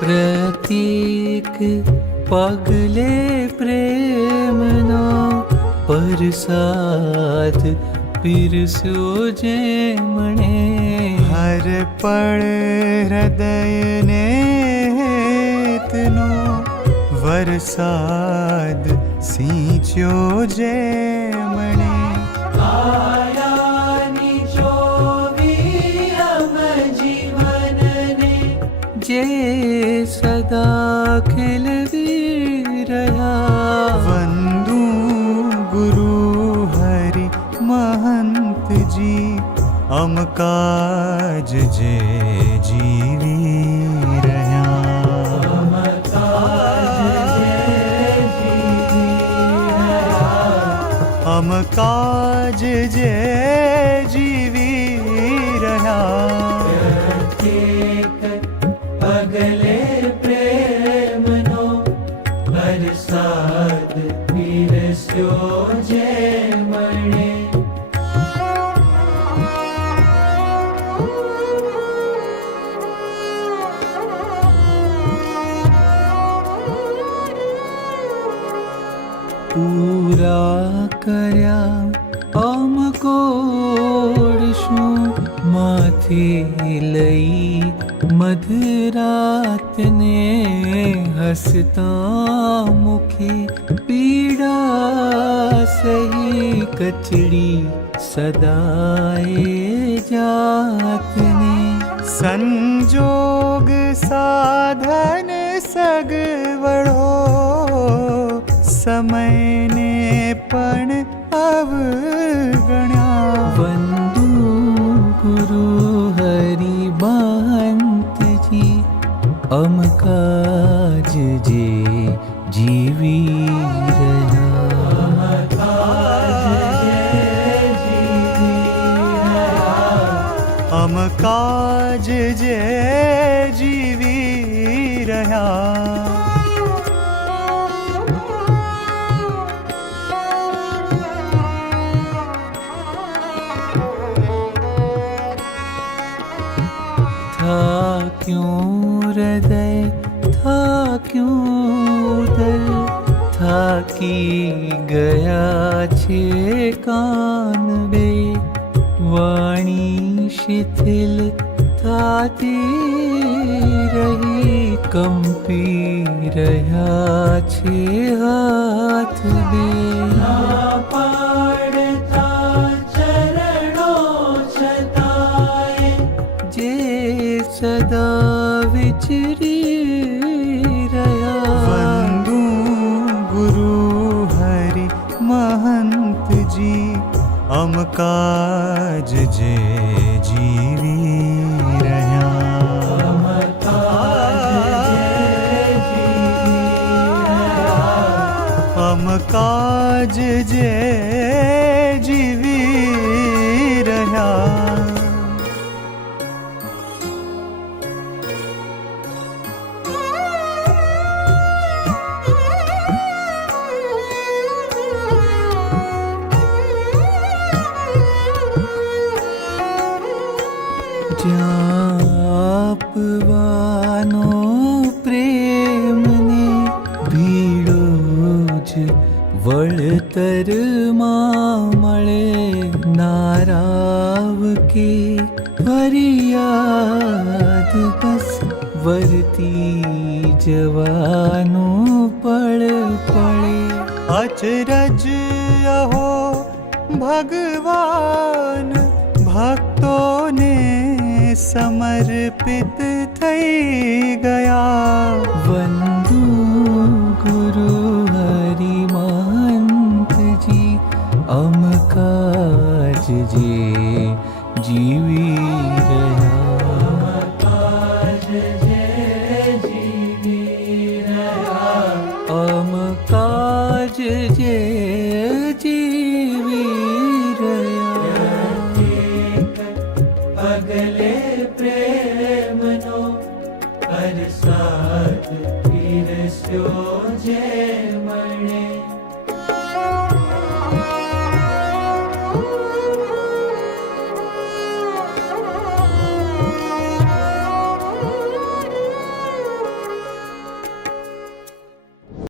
પ્રત્યેક પગલે પ્રેમનો પરસાદ પીરસ્યો જેમણે. હર પળ હૃદયને હેતનો વરસાદ સિંચ્યો જેમણે. આયાની ચોવી અમ જીવનને જે સદા ખીલવી રહ્યા. વંદુ ગુરુ હરિ મહંતજી અમ કાજ જે જીવી રહ્યા. અમ કાજ જે જીવી રહ્યા. પ્રત્યેક પગલે પ્રેમનો વરસાદ પીરસ્યો જેમણે. પૂરા કર્યા અમકોડ શું માથે લઈ મધરાતને. હસતા મુખે પીડા સહી કચડી સદાએ જાતને. સંજોગ સાધન સગવડો સમયને પણ અવગણ્યા. વંદુ ગુરુ હરિ મહંતજી અમ કાજ જે જીવી રહ્યા. અમ કાજ જે જીવી રહ્યા. થાક્યું હૃદય થાક્યું ઉદર થાકી ગયા છે કાન બે. વાણી શિથિલ થાતી રહી કંપી રહ્યા છે હાથ બે. પાડતા ચરણો છતાંય જે સદા વિચરી રહ્યા. વંદુ ગુરુ હરિ મહંતજી અમ કાજ જે જીવી રહ્યા. અમ કાજ જે જીવી રહ્યા. આપવાનો પ્રેમને ભીડો જ વળતરમાં મળે. નારાવ કે ફરિયાદ બસ વર્તી જવાનું પળ પડે. અચરજ અહો ભગવાન ભક્તોને સમર્પિત થઈ ગયા. વંદુ ગુરુ હરિ મહંતજી અમ કાજ જે જીવી રહ્યા. અમ કાજ જે જીવી રહ્યા. પગલે પ્રેમનો વરસાદ પીરસ્યો જેમણે.